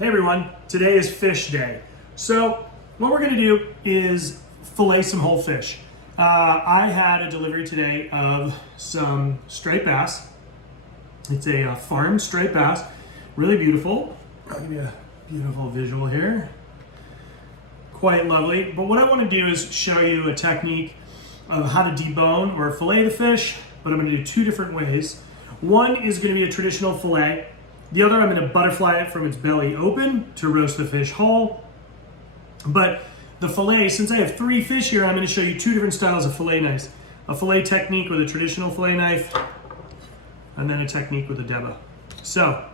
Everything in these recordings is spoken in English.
Hey everyone, today is fish day. So what we're gonna do is fillet some whole fish. I had a delivery today of some straight bass. It's a farmed straight bass, really beautiful. I'll give you a beautiful visual here. Quite lovely. But what I wanna do is show you a technique of how to debone or fillet the fish, but I'm gonna do two different ways. One is gonna be a traditional fillet. The other, I'm gonna butterfly it from its belly open to roast the fish whole. But the fillet, since I have three fish here, I'm gonna show you two different styles of fillet knives. A fillet technique with a traditional fillet knife, and then a technique with a deba. So,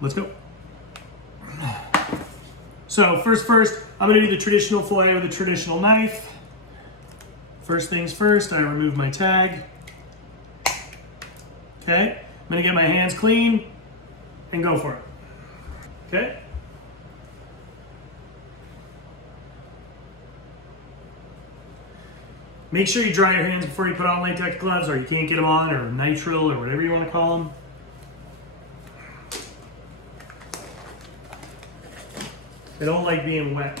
let's go. So first, I'm gonna do the traditional fillet with a traditional knife. First things first, I remove my tag. Okay, I'm gonna get my hands clean and go for it. Okay? Make sure you dry your hands before you put on latex gloves, or you can't get them on, or nitrile, or whatever you want to call them. They don't like being wet.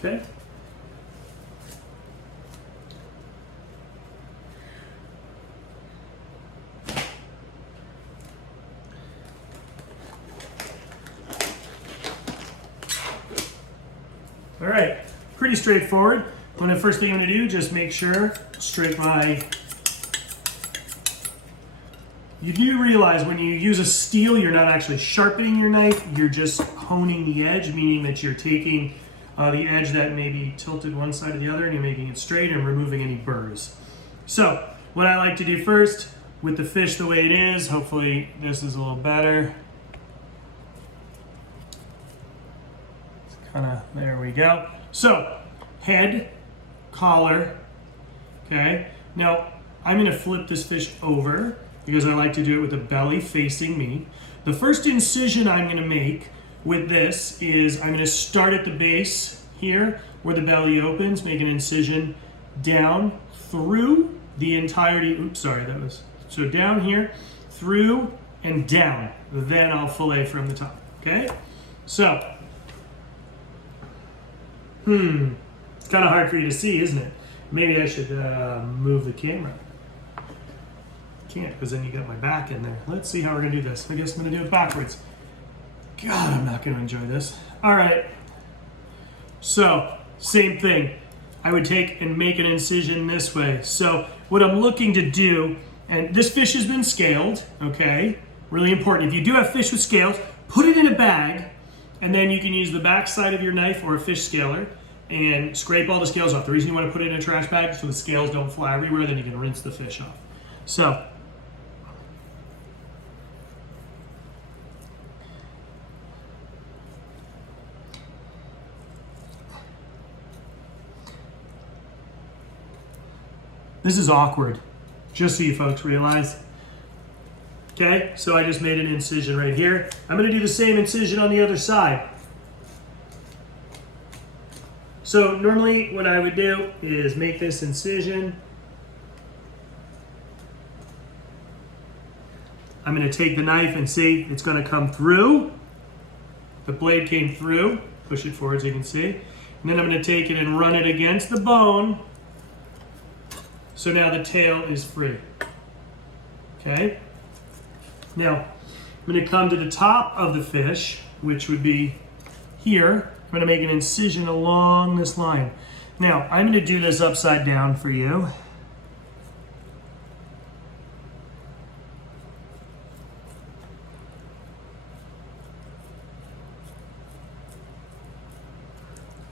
Okay. All right, pretty straightforward. When the first thing I'm gonna do, just make sure, scrape my, you do realize when you use a steel, you're not actually sharpening your knife, you're just honing the edge, meaning that you're taking the edge that may be tilted one side or the other, and you're making it straight and removing any burrs. So, what I like to do first, with the fish the way it is, hopefully this is a little better. There we go. So, head, collar, okay? Now, I'm gonna flip this fish over because I like to do it with the belly facing me. The first incision I'm gonna make with this is I'm gonna start at the base here where the belly opens, make an incision down through the entirety, oops, sorry, that was, so down here, through and down. Then I'll fillet from the top, okay? So, it's kind of hard for you to see, isn't it? Maybe I should move the camera. Can't, because then you got my back in there. Let's see how we're gonna do this. I guess I'm gonna do it backwards. God, I'm not gonna enjoy this. All right, so same thing. I would take and make an incision this way. So what I'm looking to do, and this fish has been scaled, okay? Really important. If you do have fish with scales, put it in a bag, and then you can use the back side of your knife or a fish scaler and scrape all the scales off. The reason you want to put it in a trash bag so the scales don't fly everywhere, then you can rinse the fish off. So, this is awkward, just so you folks realize. Okay, so I just made an incision right here. I'm gonna do the same incision on the other side. So normally what I would do is make this incision. I'm gonna take the knife and see it's gonna come through. The blade came through, push it forward so you can see. And then I'm gonna take it and run it against the bone. So now the tail is free, okay? Now, I'm gonna come to the top of the fish, which would be here. I'm gonna make an incision along this line. Now, I'm gonna do this upside down for you.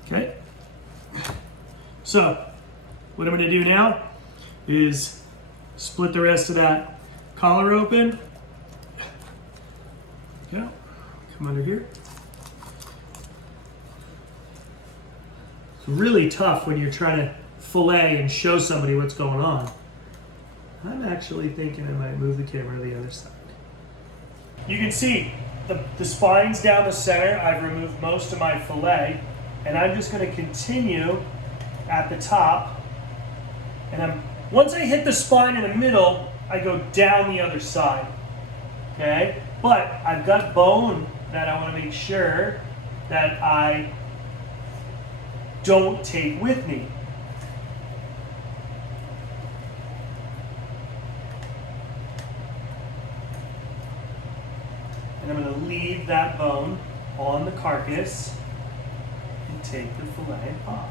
Okay? So, what I'm gonna do now is split the rest of that collar open. Yeah, come under here. It's really tough when you're trying to fillet and show somebody what's going on. I'm actually thinking I might move the camera to the other side. You can see the spines down the center. I've removed most of my fillet. And I'm just going to continue at the top. And once I hit the spine in the middle, I go down the other side. Okay? But I've got bone that I want to make sure that I don't take with me. And I'm going to leave that bone on the carcass and take the fillet off.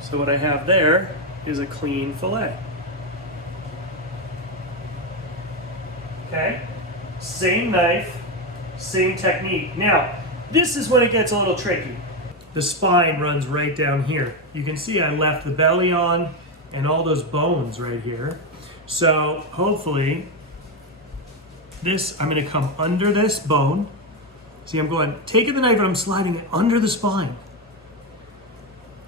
So what I have there is a clean fillet. Okay? Same knife, same technique. Now, this is when it gets a little tricky. The spine runs right down here. You can see I left the belly on and all those bones right here. So hopefully, I'm going to come under this bone. See, I'm taking the knife and I'm sliding it under the spine.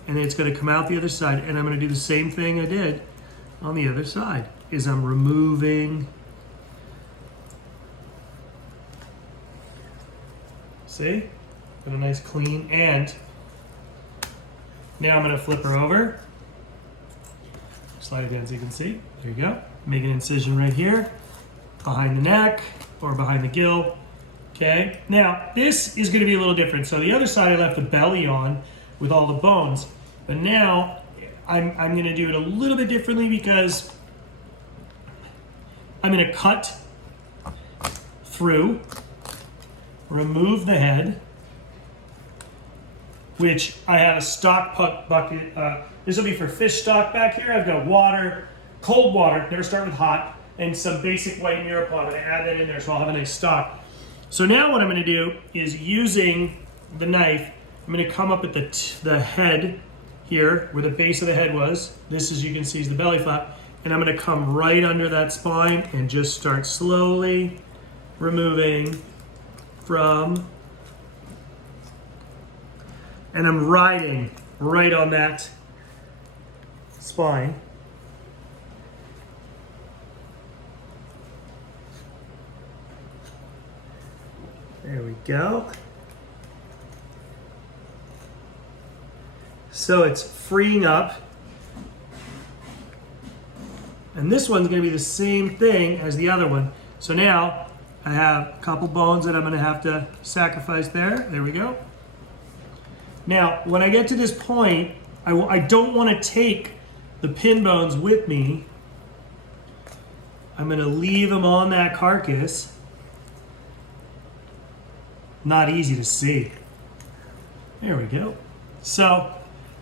And it's going to come out the other side. And I'm going to do the same thing I did on the other side, is I'm removing. See? Got a nice clean. And now I'm going to flip her over. Slide it down so you can see. There you go. Make an incision right here, behind the neck or behind the gill. Okay. Now, this is going to be a little different. So the other side I left the belly on with all the bones. But now I'm going to do it a little bit differently because I'm going to cut through, remove the head, which I have a stock bucket. This will be for fish stock back here. I've got water, cold water, never start with hot, and some basic white Mirepoix. I'm going to add that in there so I'll have a nice stock. So now what I'm going to do is, using the knife, I'm going to come up at the head here, where the base of the head was. This, as you can see, is the belly flap. And I'm going to come right under that spine and just start slowly removing from. And I'm riding right on that spine. There we go. So it's freeing up. And this one's going to be the same thing as the other one. So now I have a couple bones that I'm going to have to sacrifice there. There we go. Now, when I get to this point, I don't want to take the pin bones with me. I'm going to leave them on that carcass. Not easy to see. There we go. So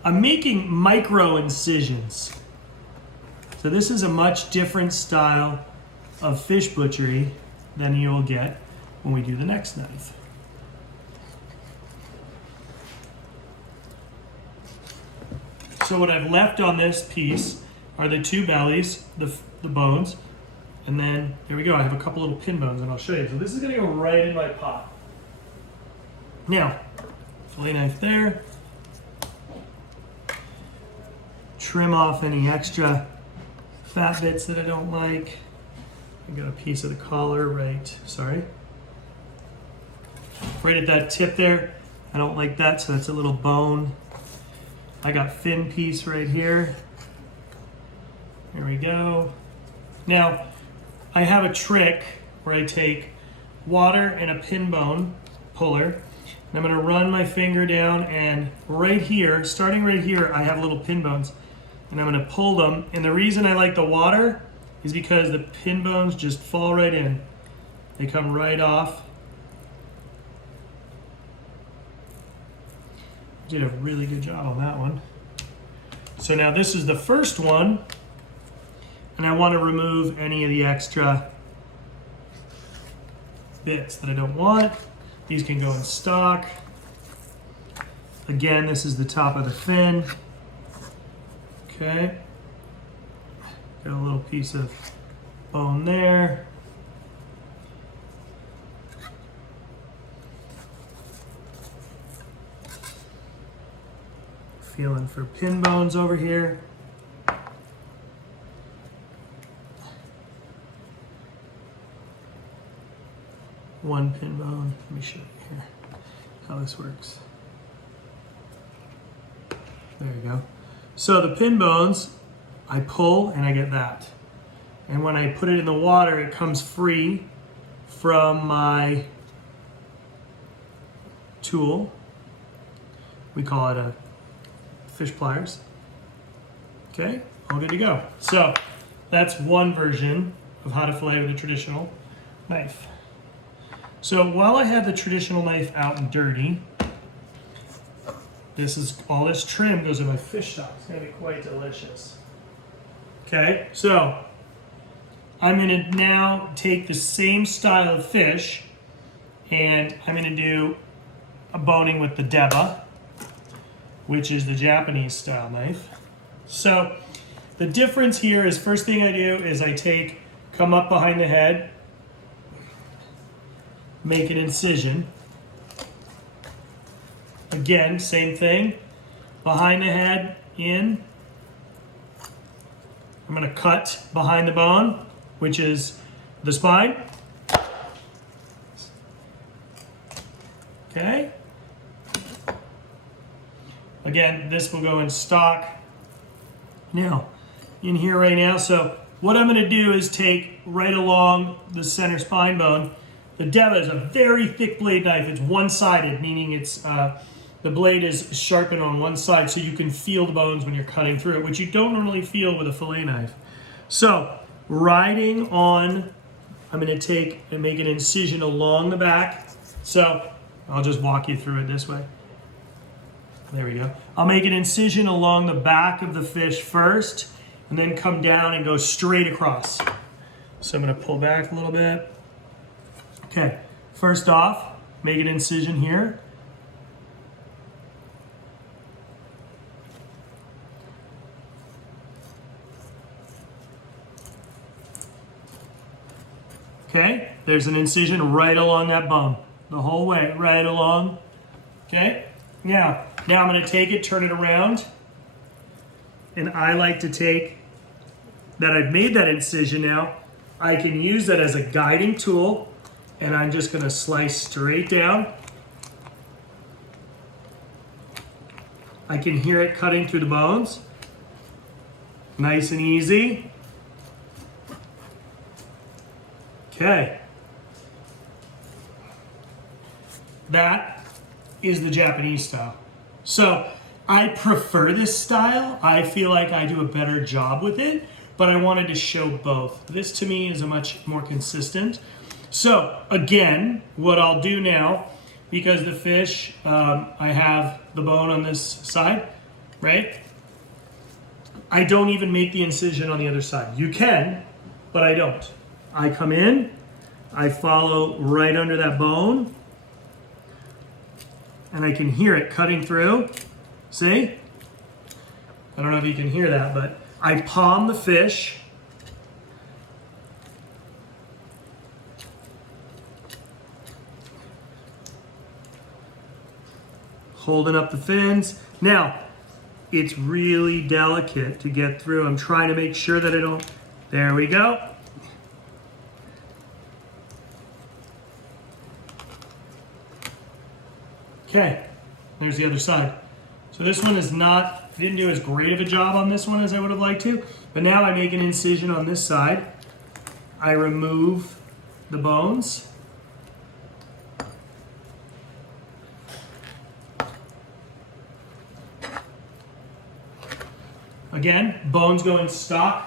I'm making micro incisions. So this is a much different style of fish butchery than you'll get when we do the next knife. So what I've left on this piece are the two bellies, the bones, and then there we go. I have a couple little pin bones, and I'll show you. So this is going to go right in my pot. Now, fillet knife there. Trim off any extra fat bits that I don't like. I got a piece of the collar right at that tip there. I don't like that, so that's a little bone. I got fin piece right here. There we go. Now, I have a trick where I take water and a pin bone puller, and I'm going to run my finger down, and right here, starting right here, I have little pin bones, and I'm going to pull them. And the reason I like the water is because the pin bones just fall right in. They come right off. Did a really good job on that one. So now this is the first one, and I want to remove any of the extra bits that I don't want. These can go in stock. Again, this is the top of the fin. Okay. Got a little piece of bone there. Feeling for pin bones over here. One pin bone. Let me show you here how this works. There you go. So the pin bones, I pull and I get that. And when I put it in the water, it comes free from my tool. We call it a fish pliers. Okay, all good to go. So that's one version of how to fillet with a traditional knife. So while I have the traditional knife out and dirty, all this trim goes in my fish stock. It's gonna be quite delicious. Okay, so I'm gonna now take the same style of fish and I'm gonna do a boning with the Deba, which is the Japanese style knife. So the difference here is, first thing I do is I come up behind the head, make an incision. Again, same thing, behind the head, in. I'm gonna cut behind the bone, which is the spine. Okay. Again, this will go in stock. Now, in here right now, so what I'm gonna do is take right along the center spine bone. The Deba is a very thick blade knife. It's one-sided, meaning it's the blade is sharpened on one side so you can feel the bones when you're cutting through it, which you don't normally feel with a fillet knife. So, riding on, I'm gonna take and make an incision along the back. So, I'll just walk you through it this way. There we go. I'll make an incision along the back of the fish first, and then come down and go straight across. So I'm gonna pull back a little bit. Okay, first off, make an incision here. Okay, there's an incision right along that bone, the whole way, right along. Okay, now I'm gonna take it, turn it around, and I like to take that I've made that incision now, I can use that as a guiding tool, and I'm just gonna slice straight down. I can hear it cutting through the bones. Nice and easy. Okay. That is the Japanese style. So I prefer this style. I feel like I do a better job with it, but I wanted to show both. This to me is a much more consistent. So again, what I'll do now, because the fish, I have the bone on this side, right? I don't even make the incision on the other side. You can, but I don't. I come in, I follow right under that bone, and I can hear it cutting through. See? I don't know if you can hear that, but I palm the fish. Holding up the fins. Now, it's really delicate to get through. I'm trying to make sure that I don't, there we go. Okay, there's the other side. So this one is not, I didn't do as great of a job on this one as I would have liked to, but now I make an incision on this side. I remove the bones. Again, bones go in stock.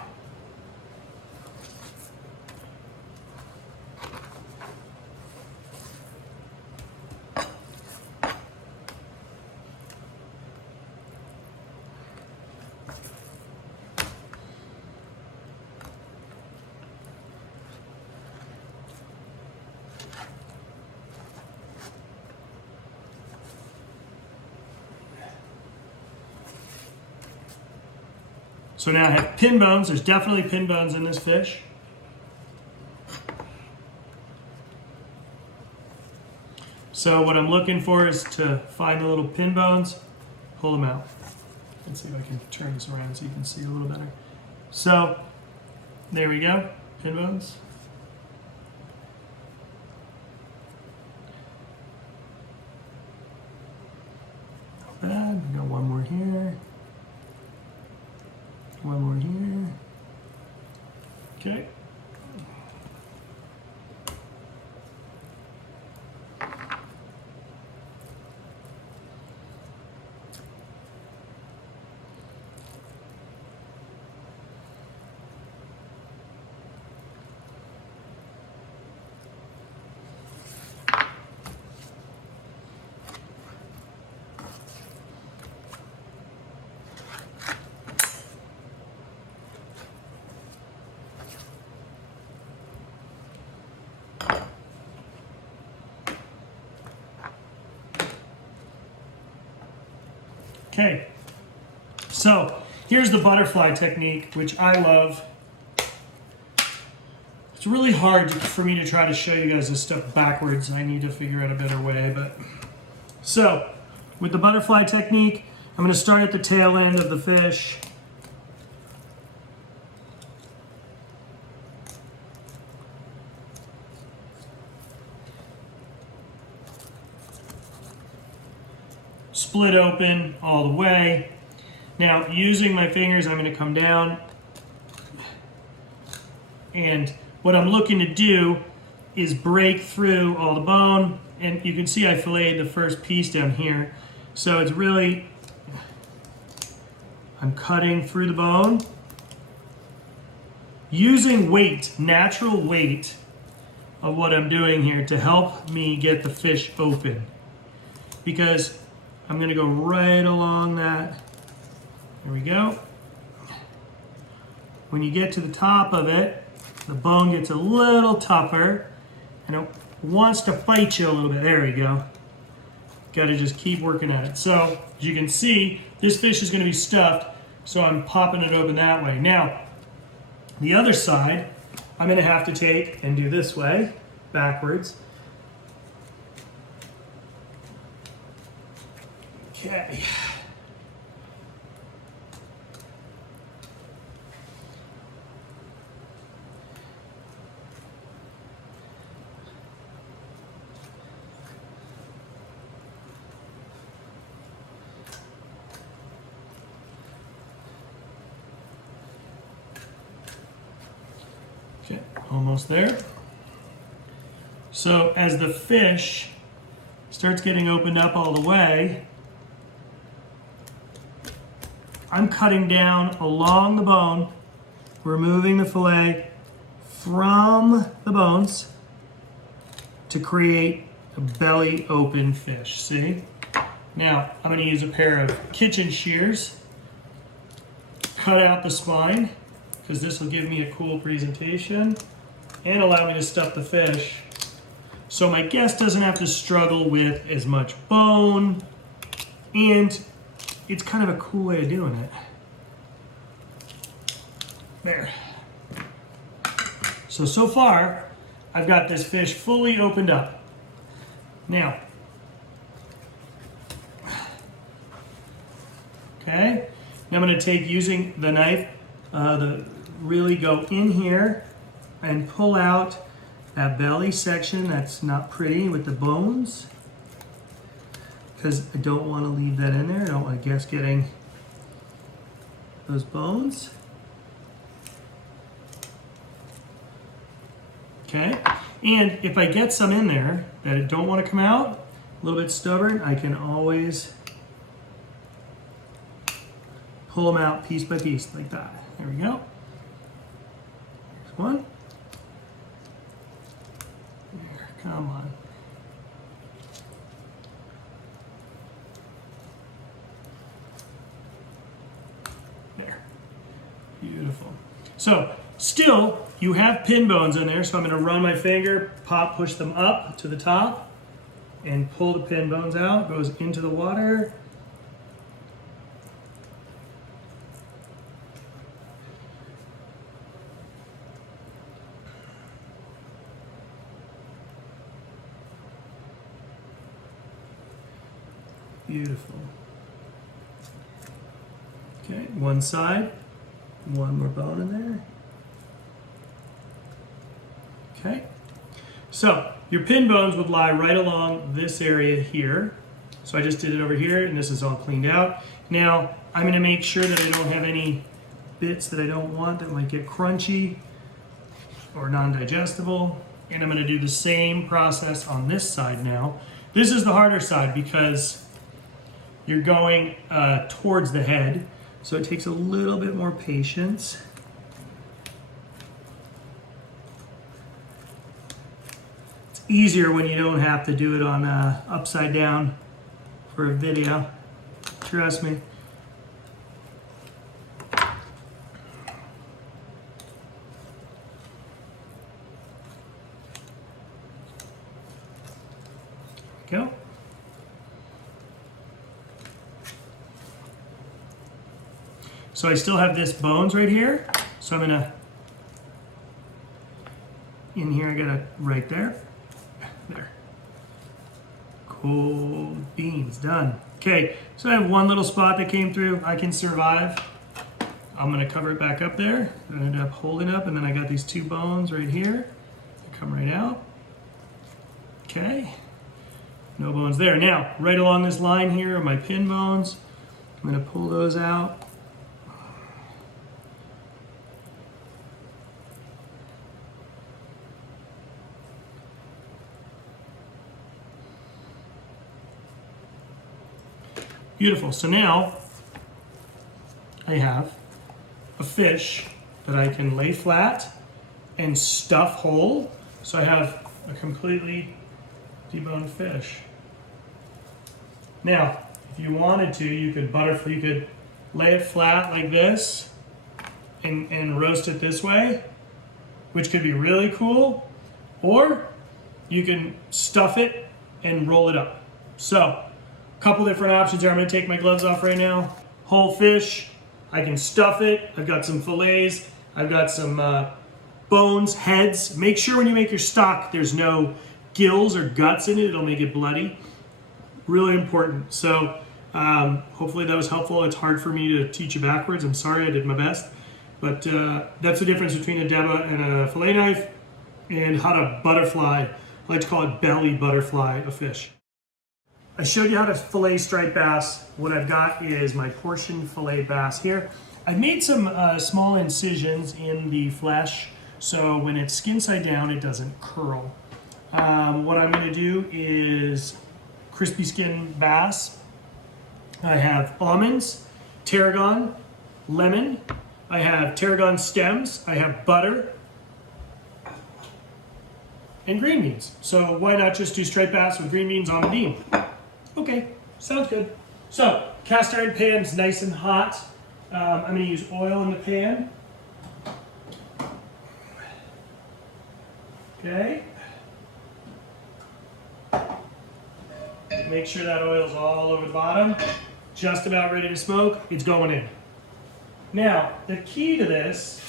So now I have pin bones. There's definitely pin bones in this fish. So what I'm looking for is to find the little pin bones, pull them out. Let's see if I can turn this around so you can see a little better. So there we go, pin bones. Not bad, we got one more here. One more here. Okay. Okay, so here's the butterfly technique, which I love. It's really hard for me to try to show you guys this stuff backwards. I need to figure out a better way, but so with the butterfly technique, I'm going to start at the tail end of the fish. Split open all the way. Now, using my fingers, I'm going to come down, and what I'm looking to do is break through all the bone, and you can see I filleted the first piece down here. So it's really, I'm cutting through the bone, using weight, natural weight of what I'm doing here to help me get the fish open, because I'm going to go right along that. There we go. When you get to the top of it, the bone gets a little tougher and it wants to fight you a little bit. There we go. Got to just keep working at it. So, as you can see, this fish is going to be stuffed, so I'm popping it open that way. Now, the other side, I'm going to have to take and do this way, backwards. Okay. Okay, almost there. So as the fish starts getting opened up all the way, I'm cutting down along the bone, removing the fillet from the bones to create a belly open fish, see? Now, I'm gonna use a pair of kitchen shears, cut out the spine, because this will give me a cool presentation and allow me to stuff the fish so my guest doesn't have to struggle with as much bone, and it's kind of a cool way of doing it. There. So far, I've got this fish fully opened up. Now, okay, now I'm going to take, using the knife, really go in here and pull out that belly section that's not pretty with the bones, because I don't want to leave that in there. I don't want to guess getting those bones. Okay, and if I get some in there that I don't want to come out, a little bit stubborn, I can always pull them out piece by piece like that. There we go. There's one. There, come on. There. Beautiful. So, still, you have pin bones in there, so I'm going to run my finger, push them up to the top, and pull the pin bones out. Goes into the water. Beautiful. Okay, one side, one more bone in there. Okay, so your pin bones would lie right along this area here. So I just did it over here, and this is all cleaned out. Now, I'm going to make sure that I don't have any bits that I don't want that might get crunchy or non-digestible. And I'm gonna do the same process on this side now. This is the harder side because you're going towards the head, so it takes a little bit more patience. It's easier when you don't have to do it on upside down for a video, trust me. Go. So I still have this bones right here. So I'm gonna, in here I got it right there. There. Cold beans, done. Okay, so I have one little spot that came through. I can survive. I'm gonna cover it back up there. I end up holding up, and then I got these two bones right here. They come right out. Okay. No bones there. Now, right along this line here are my pin bones. I'm going to pull those out. Beautiful. So now I have a fish that I can lay flat and stuff whole. So I have a completely deboned fish. Now, if you wanted to, you could lay it flat like this and roast it this way, which could be really cool, or you can stuff it and roll it up. So, a couple different options here. I'm gonna take my gloves off right now. Whole fish, I can stuff it. I've got some fillets. I've got some bones, heads. Make sure when you make your stock, there's no gills or guts in it. It'll make it bloody. Really important. So hopefully that was helpful. It's hard for me to teach you backwards. I'm sorry, I did my best. But that's the difference between a deba and a fillet knife, and how to butterfly. I like to call it belly butterfly a fish. I showed you how to fillet striped bass. What I've got is my portion fillet bass here. I've made some small incisions in the flesh, so when it's skin side down, it doesn't curl. What I'm going to do is crispy skin bass. I have almonds, tarragon, lemon. I have tarragon stems. I have butter and green beans. So why not just do striped bass with green beans on the bean? Okay, sounds good. So cast iron pan's nice and hot. I'm going to use oil in the pan. Okay. Make sure that oil's all over the bottom. Just about ready to smoke. It's going in. Now, the key to this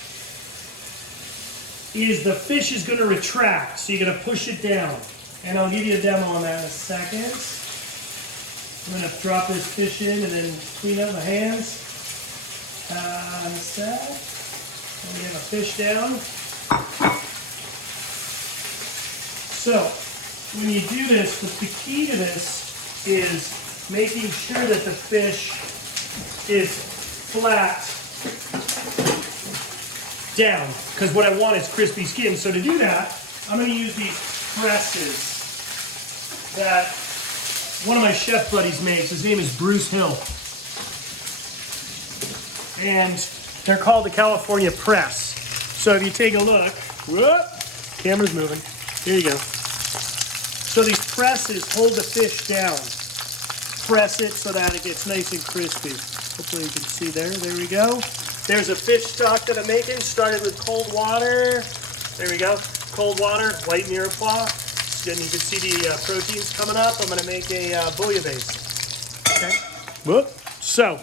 is the fish is going to retract, so you're going to push it down. And I'll give you a demo on that in a second. I'm going to drop this fish in and then clean up my hands. On the side. And we have a fish down. So, when you do this, the key to this is making sure that the fish is flat down, because what I want is crispy skin. So to do that, I'm going to use these presses that one of my chef buddies makes. His name is Bruce Hill. And they're called the California Press. So if you take a look, whoop, camera's moving. Here you go. So these presses hold the fish down. Press it so that it gets nice and crispy. Hopefully you can see there. There we go. There's a fish stock that I'm making. Started with cold water. There we go. Cold water, white mirepoix. Then you can see the proteins coming up. I'm going to make a bouillabaisse. Okay. Whoop. So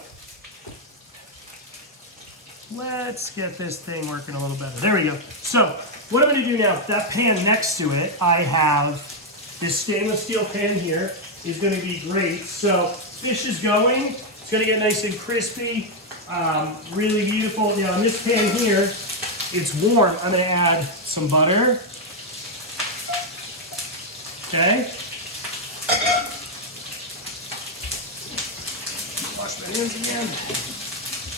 let's get this thing working a little better. There we go. So what I'm going to do now, that pan next to it, I have this stainless steel pan here. Is going to be great. So fish is going. It's going to get nice and crispy. Really beautiful. Now in this pan here, it's warm. I'm going to add some butter. Okay. Wash my hands again.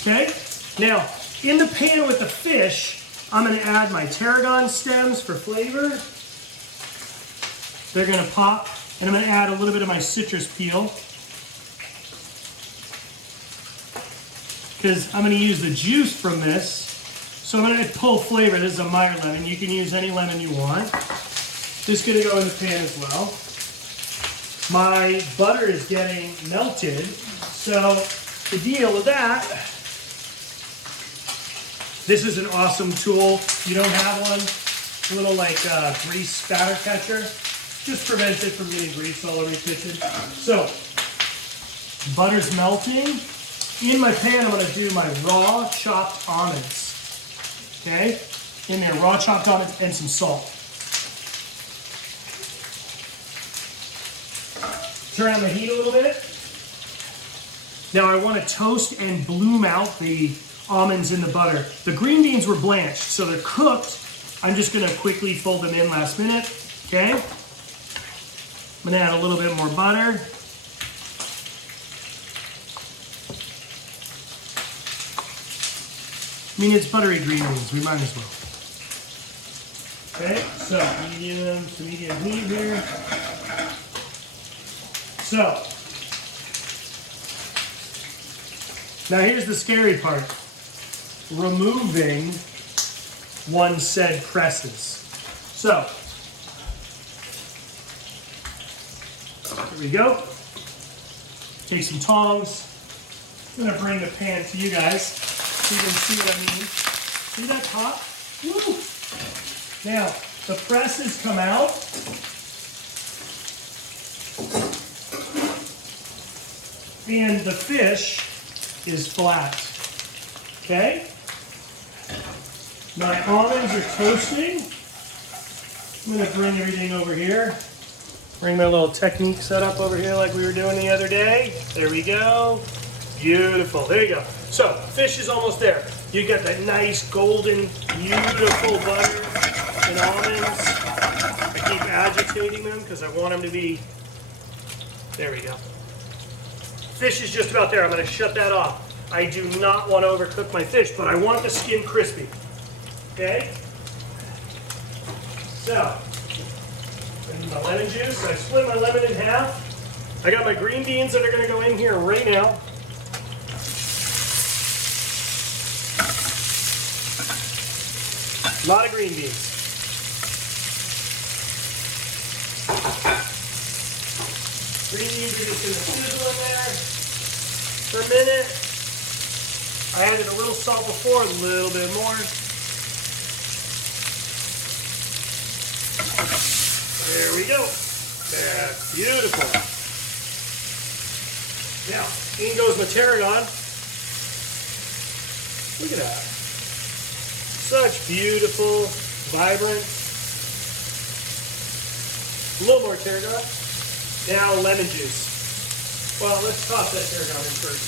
Okay. Now In the pan with the fish, I'm going to add my tarragon stems for flavor. They're going to pop. And I'm going to add a little bit of my citrus peel, because I'm going to use the juice from this. So I'm going to pull flavor. This is a Meyer lemon. You can use any lemon you want. This is going to go in the pan as well. My butter is getting melted. So the deal with that, this is an awesome tool. You don't have one, a little like grease spatter catcher. Just prevents it from getting grease all over your kitchen. So, butter's melting. In my pan, I'm going to do my raw chopped almonds. Okay? In there, raw chopped almonds and some salt. Turn on the heat a little bit. Now I want to toast and bloom out the almonds in the butter. The green beans were blanched, so they're cooked. I'm just going to quickly fold them in last minute. Okay? I'm going to add a little bit more butter. I mean, it's buttery green beans. We might as well. Okay, so medium to medium heat here. So, now here's the scary part. Removing one said presses. So, here we go. Take some tongs. I'm going to bring the pan to you guys so you can see what I mean. See that top? Woo! Now, the presses come out. And the fish is flat. Okay? My almonds are toasting. I'm going to bring everything over here. Bring my little technique set up over here like we were doing the other day. There we go. Beautiful. There you go. So, fish is almost there. You got that nice golden, beautiful butter and almonds. I keep agitating them because I want them to be... There we go. Fish is just about there. I'm going to shut that off. I do not want to overcook my fish, but I want the skin crispy. Okay? So, I need my lemon juice. I split my lemon in half. I got my green beans that are going to go in here right now. A lot of green beans. Green beans are just going to sizzle in there for a minute. I added a little salt before, a little bit more. There we go. That's beautiful. Now, in goes my tarragon. Look at that. Such beautiful, vibrant. A little more tarragon. Now lemon juice. Well, let's toss that tarragon in first.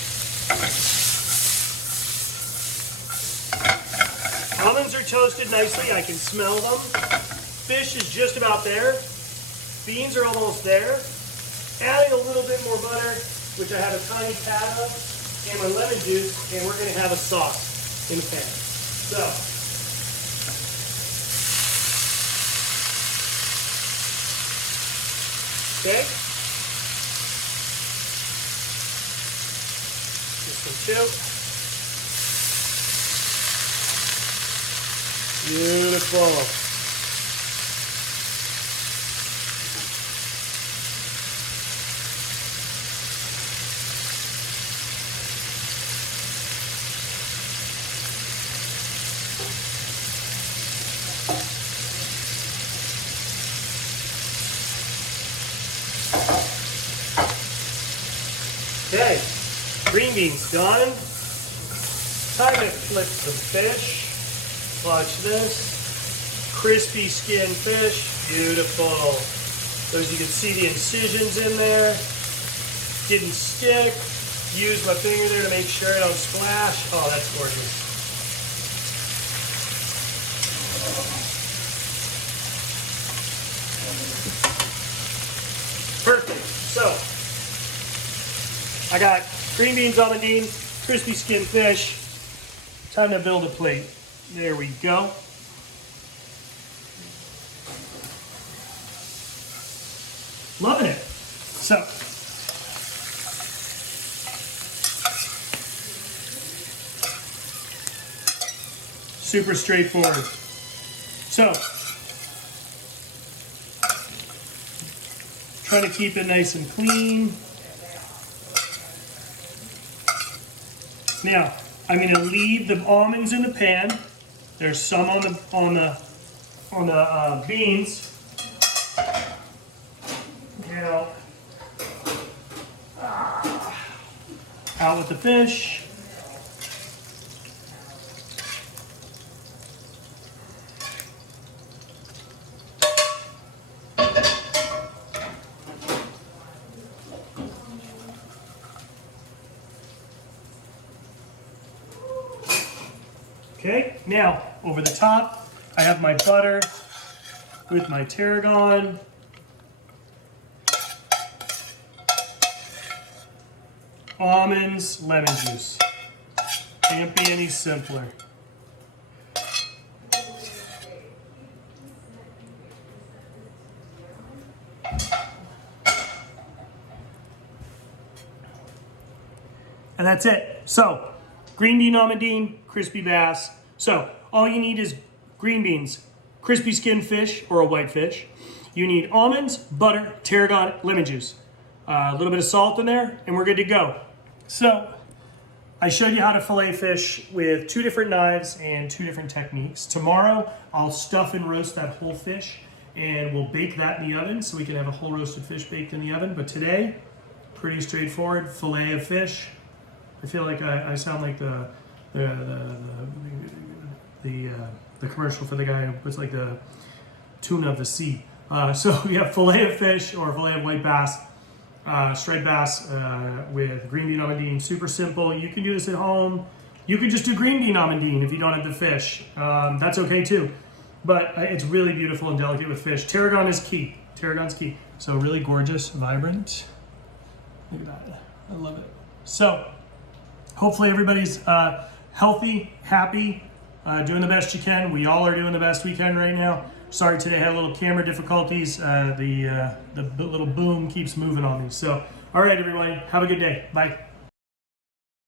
Almonds are toasted nicely. I can smell them. Fish is just about there. Beans are almost there. Adding a little bit more butter, which I have a tiny pad of, and my lemon juice, and we're going to have a sauce in the pan. So, okay. This one too. Beautiful. Okay, green beans done. Time to flip some fish. Watch this. Crispy skin fish. Beautiful. So as you can see the incisions in there. Didn't stick. Use my finger there to make sure I don't splash. Oh, that's gorgeous. Perfect. So, I got green beans, almondine, crispy skin fish, Time to build a plate. There we go. Loving it. So, super straightforward. So, trying to keep it nice and clean. Now, I'm going to leave the almonds in the pan. There's some on the beans. Now, out with the fish. Okay, now over the top, I have my butter with my tarragon. Almonds, lemon juice. Can't be any simpler. And that's it. So, green bean almondine, crispy bass. So, all you need is green beans, crispy skinned fish or a white fish. You need almonds, butter, tarragon, lemon juice. A little bit of salt in there, and we're good to go. So, I showed you how to fillet fish with 2 different knives and 2 different techniques. Tomorrow, I'll stuff and roast that whole fish, and we'll bake that in the oven so we can have a whole roasted fish baked in the oven. But today, pretty straightforward, fillet of fish. I feel like I sound like the commercial for the guy who puts like the tuna of the sea. So we have fillet of fish or fillet of white bass, striped bass with green bean almondine. Super simple. You can do this at home. You can just do green bean almondine if you don't have the fish. That's okay too. But it's really beautiful and delicate with fish. Tarragon is key. Tarragon's key. So really gorgeous, vibrant. Look at that. I love it. So hopefully everybody's healthy, happy, doing the best you can. We all are doing the best we can right now. Sorry today I had a little camera difficulties. The little boom keeps moving on me. So, all right everybody, have a good day. Bye.